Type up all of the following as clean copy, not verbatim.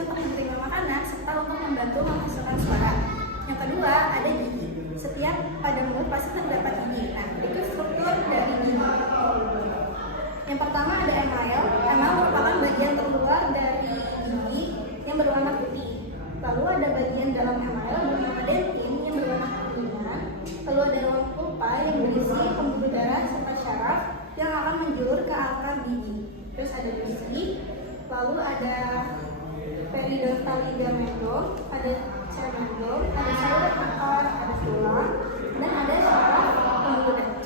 untuk menerima makanan serta untuk membantu menghasilkan suara. Yang kedua, ada gigi. Setiap pada mulut pasti terdapat gigi. Nah, itu struktur dari gigi. Yang pertama ada email. Email merupakan bagian terluar dari gigi yang berwarna putih. Lalu ada bagian dalam email bernama dentin yang berwarna kekuningan. Lalu ada ruang pulpa yang berisi pembuluh darah serta syaraf yang akan menjulur ke akar gigi. Terus ada gusi. Lalu ada periodontal ligamendum, ada cemendum, ada saluran akar, ada tulang, dan ada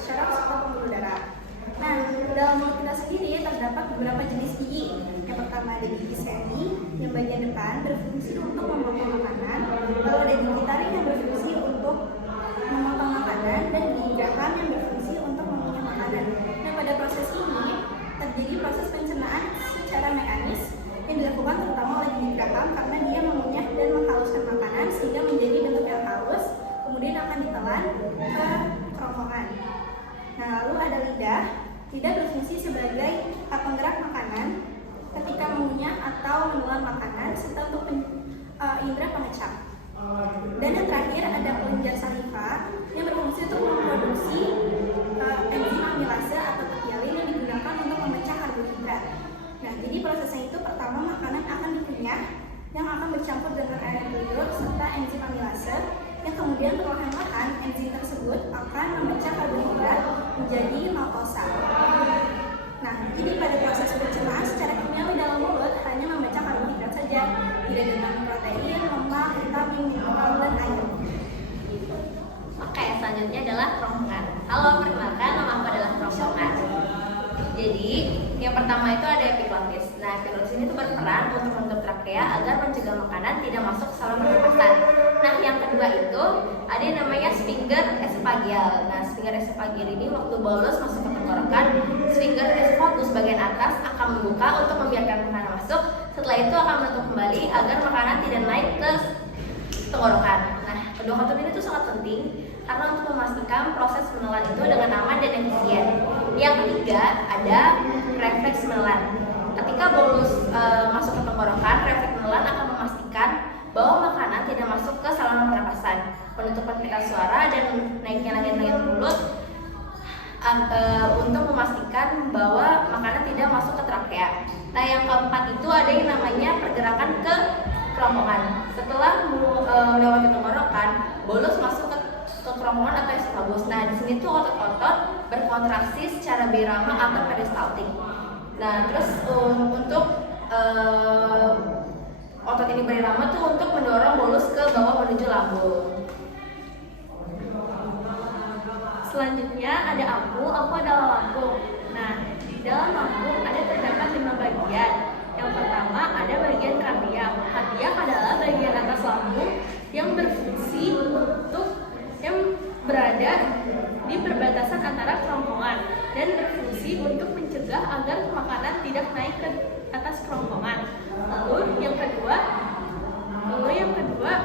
syaraf serta pembuluh darah. Nah, dalam mulut kita sendiri terdapat beberapa jenis gigi. Yang pertama ada gigi seri, yang bagian depan berfungsi untuk memotong makanan. Lalu ada gigi taring yang berfungsi untuk memotong makanan, dan gigi geraham yang berfungsi untuk mengunyah makanan. Nah, pada proses ini terjadi proses pencernaan secara mekanis yang dilakukan terutama oleh gigi geraham karena dia mengunyah dan menghaluskan makanan sehingga menjadi bentuk yang halus, kemudian akan ditelan ke kerongkongan. Nah, lalu ada lidah. Lidah berfungsi sebagai penggerak makanan ketika mengunyah atau menelan makanan serta untuk indera pengecap. Dan yang terakhir ada kelenjar saliva yang berfungsi untuk memproduksi enzim amilase atau petialin yang digunakan untuk memecah karbohidrat. Nah, jadi prosesnya itu pertama makanan akan dikunyah yang akan bercampur dengan air liur serta enzim amilase yang kemudian perlahan-lahan enzim tersebut akan memecah karbohidrat menjadi maltosa. Nah, jadi pada proses pencernaan secara kimiawi dalam mulut hanya memecah karbohidrat saja, tidak dengan protein, lemak, vitamin, mineral, dan air. Oke, selanjutnya adalah kerongkongan. Halo, perkenalkan, nama aku adalah kerongkongan. Jadi, yang pertama itu ada epiglotis. Nah, epiglotis ini tuh berperan untuk menutup trakea agar mencegah makanan tidak masuk ke saluran pernapasan. Nah, yang kedua itu ada yang namanya sphincter esophageal. Nah, sphincter esophageal ini waktu bolus masuk ke tenggorokan, sphincter esophagus bagian atas akan membuka untuk membiarkan makanan masuk. Setelah itu akan menutup kembali agar makanan tidak naik ke tenggorokan. Nah, kedua faktor ini tuh sangat penting karena untuk memastikan proses menelan itu dengan aman dan efisien. Yang ketiga ada refleks menelan. Ketika bolus masuk ke tenggorokan, refleks menelan akan memastikan bahwa makanan tidak masuk ke saluran pernapasan, penutupan pita suara dan naiknya langit-langit mulut untuk memastikan bahwa makanan tidak masuk ke trakea. Nah, yang keempat itu ada yang namanya pergerakan ke kerongkongan. Setelah melewati tenggorokan, bolus masuk ke kerongkongan atau esophagus. Nah, di sini tuh otot-otot berkontraksi secara birama atau peristaltik. Nah, terus untuk otot ini berirama tuh untuk mendorong bolus ke bawah menuju lambung. Selanjutnya ada aku adalah lambung. Nah, di dalam lambung ada terdapat 5 bagian. Yang pertama ada bagian kardiak. Kardiak adalah bagian atas lambung yang berfungsi untuk yang berada di perbatasan antara kerongkongan dan berfungsi untuk mencegah agar makanan tidak naik ke atas kerongkongan. Lalu yang kedua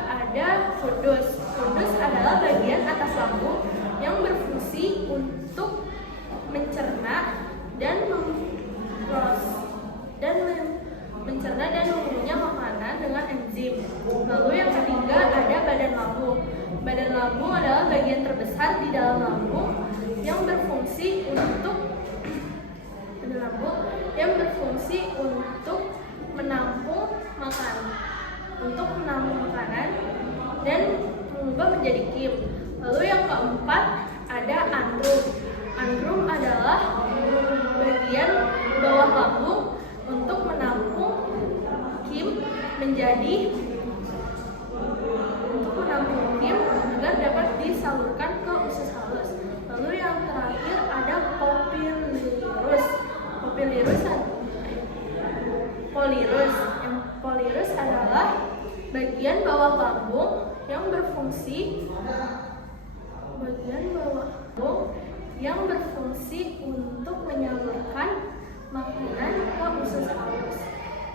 ada fundus. Fundus adalah bagian atas lambung yang berfungsi untuk mencerna dan mengunyah makanan dengan enzim. Lalu yang ketiga ada badan lambung. Badan lambung adalah bagian terbesar di dalam lambung yang berfungsi untuk menampung makanan dan mengubah menjadi kim. Lalu yang keempat ada antrum. Antrum adalah bagian bawah lambung untuk menampung kim agar dapat disalurkan ke usus halus. Lalu yang terakhir ada polyrus adalah bagian bawah lambung yang berfungsi untuk menyalurkan makanan ke usus halus.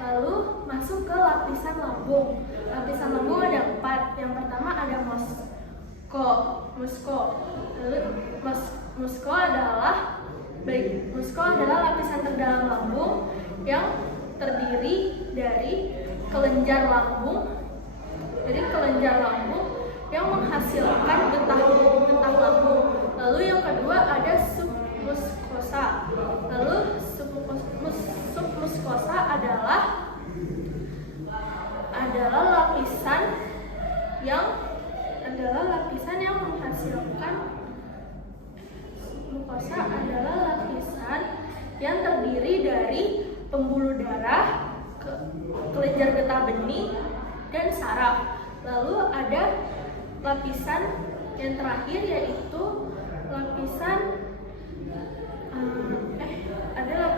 Lalu masuk ke lapisan lambung. Lapisan lambung ada 4. Yang pertama ada musko adalah lapisan terdalam lambung yang terdiri dari kelenjar lambung. Jadi kelenjar lambung yang menghasilkan getah lambung. Lalu yang kedua ada submucosa. Lalu submucosa adalah lapisan yang menghasilkan mukosa adalah lapisan yang terdiri dari pembuluh darah, kelenjar getah bening, dan saraf. Lalu ada lapisan yang terakhir yaitu lapisan adalah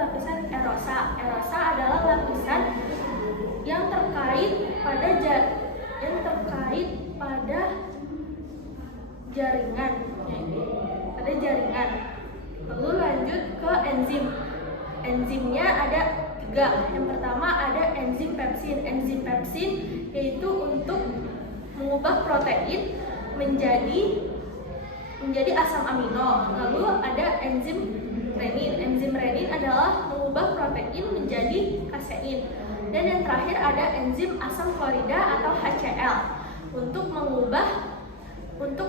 lapisan erosa. Erosa adalah lapisan yang terkait pada jaringan. Lalu lanjut ke enzim. Enzimnya ada 3. Yang pertama ada enzim pepsin. Enzim pepsin yaitu untuk mengubah protein menjadi asam amino. Lalu ada enzim renin. Enzim renin adalah mengubah protein menjadi kasein. Dan yang terakhir ada enzim asam klorida atau HCl untuk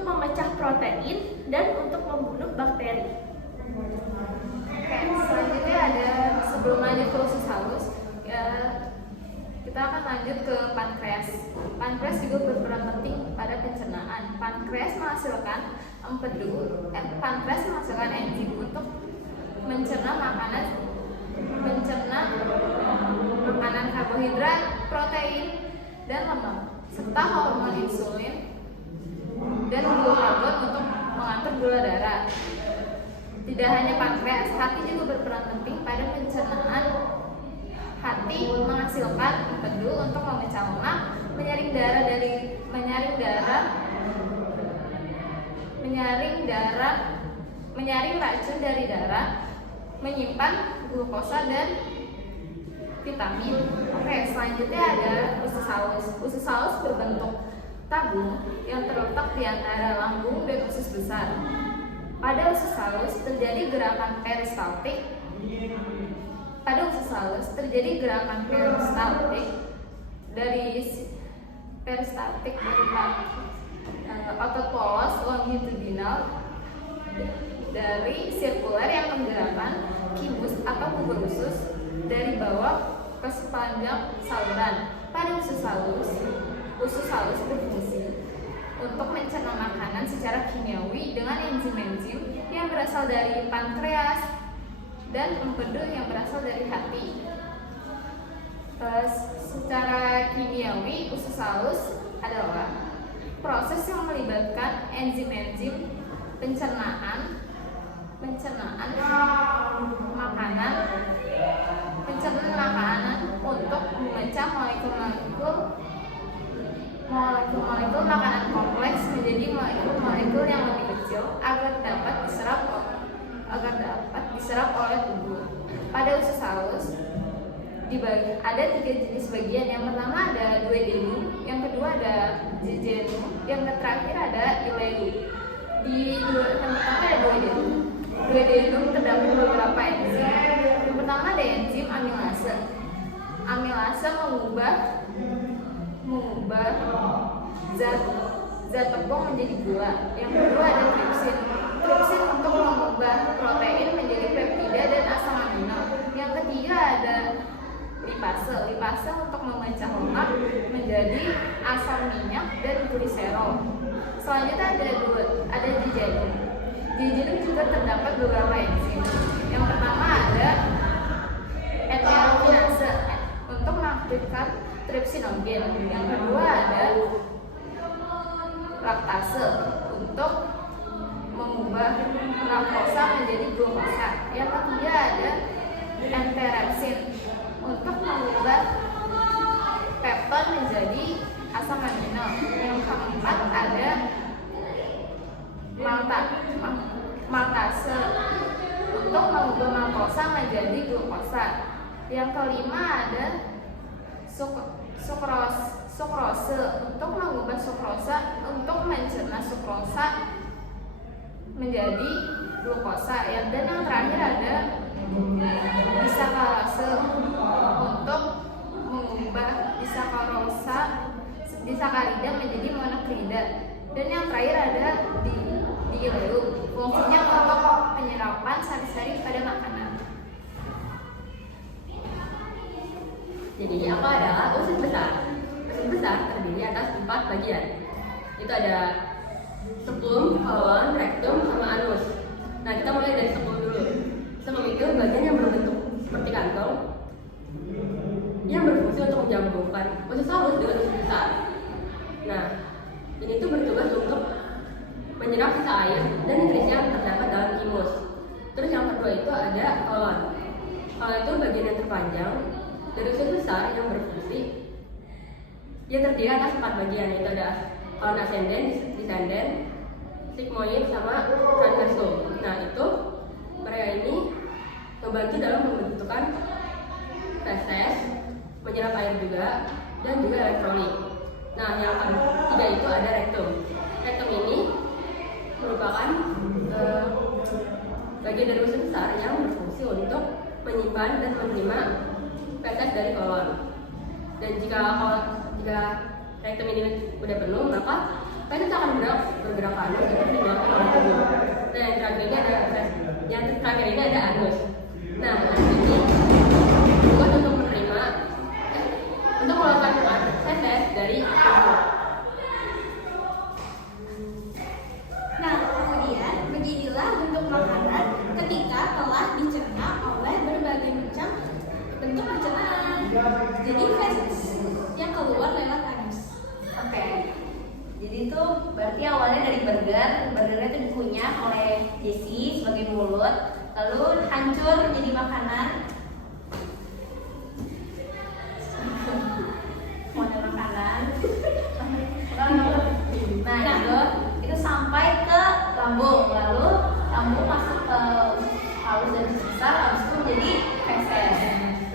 memecah protein dan untuk membunuh bakteri. Oke, selanjutnya ada, sebelum lanjut ke usus halus, kita akan lanjut ke pankreas. Pankreas juga berperan penting pada pencernaan. Pankreas menghasilkan enzim untuk mencerna makanan karbohidrat, protein, dan lemak, serta hormon insulin dan glukagon untuk mengatur gula darah. Tidak hanya pankreas, hati juga berperan penting pada pencernaan. Hati menghasilkan empedu untuk memecah lemak, menyaring racun dari darah, menyimpan glukosa dan vitamin. Oke, selanjutnya ada usus halus. Usus halus berbentuk tabung yang terletak di antara lambung dan usus besar. Pada usus halus terjadi gerakan peristaltik. Dari otot polos longitudinal dari sirkuler yang menggerakkan kibus atau bubur usus dari bawah ke sepanjang saluran. Pada usus halus berfungsi untuk mencerna makanan secara kimiawi dengan enzim-enzim yang berasal dari pankreas dan empedu yang berasal dari hati. Secara kimiawi, usus halus adalah proses yang melibatkan enzim-enzim pencernaan makanan untuk memecah molekul makanan kompleks menjadi molekul-molekul yang lebih kecil agar dapat diserap oleh tubuh. Pada usus halus ada 3 jenis bagian. Yang pertama ada duodenum, yang kedua ada jejunum, yang terakhir ada ileum. Yang pertama ada duodenum. Duodenum terdapat beberapa enzim. Yang pertama ada enzim amilase. Amilase mengubah zat tepung menjadi gula. Yang kedua ada tripsin. Tripsin untuk mengubah protein menjadi peptida dan asam amino. Yang ketiga ada lipase. Lipase untuk memecah lemak menjadi asam minyak dan gliserol. Selanjutnya ada jejunum. Jejunum juga terdapat beberapa enzim. Yang pertama ada enterokinase untuk mengaktifkan tripsinogen. Yang kedua ada laktase untuk mengubah laktosa menjadi glukosa. Yang ketiga ada enterepsin untuk mengubah peptid menjadi asam amino. Yang keempat ada maltase untuk mengubah maltosa menjadi glukosa. Yang kelima ada sukrose untuk mengubah sukrosa untuk mencerna sukrosa menjadi glukosa. Dan yang terakhir ada disakarase untuk disakarida menjadi monoklida. Dan yang terakhir ada di ileum, fungsinya untuk penyerapan sari-sari pada makanan. Jadi apa adalah usus besar? Usus besar terdiri atas 4 bagian. Itu ada sebelum, kolon, rektum, sama anus. Nah, kita mulai dari sebelum dulu. Sebelum itu bagian yang berbentuk seperti kantong yang berfungsi untuk menjambungkan usus halus dengan usus besar. Nah, ini tuh bertugas untuk menyerap sisa air dan nutrisi yang terdapat dalam timus. Terus yang kedua itu ada kolon. Kolon itu bagian yang terpanjang dari usus besar yang berfungsi. Dia terdiri atas 4 bagian, yaitu ada kolon ascendens, descendens, sigmoid, sama transversum. Nah, itu mereka ini membantu dalam pembentukan feses, menyerap air juga, dan juga elektrolit. Nah, yang ketiga itu ada rektum. Rektum ini merupakan bagian dari usus besar yang berfungsi untuk menyimpan dan menerima feses dari kolon. Dan jika rektum ini sudah penuh, maka feses akan bergerak ke anus untuk dikeluarkan oleh tubuh. Nah, yang terakhir ini ada anus. Nah, anus ini bukan untuk menerima untuk mengeluarkan feses dari tubuh. Nah, kemudian beginilah bentuk makanan ketika telah dicerna oleh berbagai macam bentuk pencernaan. Jadi feses yang keluar lewat anus. Oke. Jadi itu berarti awalnya dari burger. Burgernya itu dikunyah oleh Jessie sebagai mulut, lalu hancur menjadi makanan. Makanan. Nah, itu sampai ke lambung, lalu lambung masuk ke halus dan besar, habis itu menjadi feses.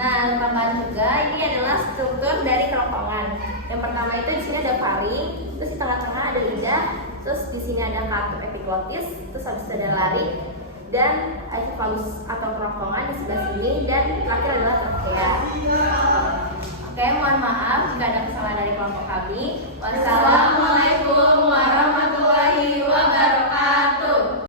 Nah, tambahan juga ini adalah struktur dari kerongkongan. Yang pertama itu di sini ada faring, terus di tengah-tengah ada lidah, terus di sini ada kartup epiglotis, terus habis itu ada laring, dan encefalus atau kerongkongan di sebelah sini, dan terakhir adalah trakea. Oke, mohon maaf jika ada kesalahan dari kelompok kami. Wassalamualaikum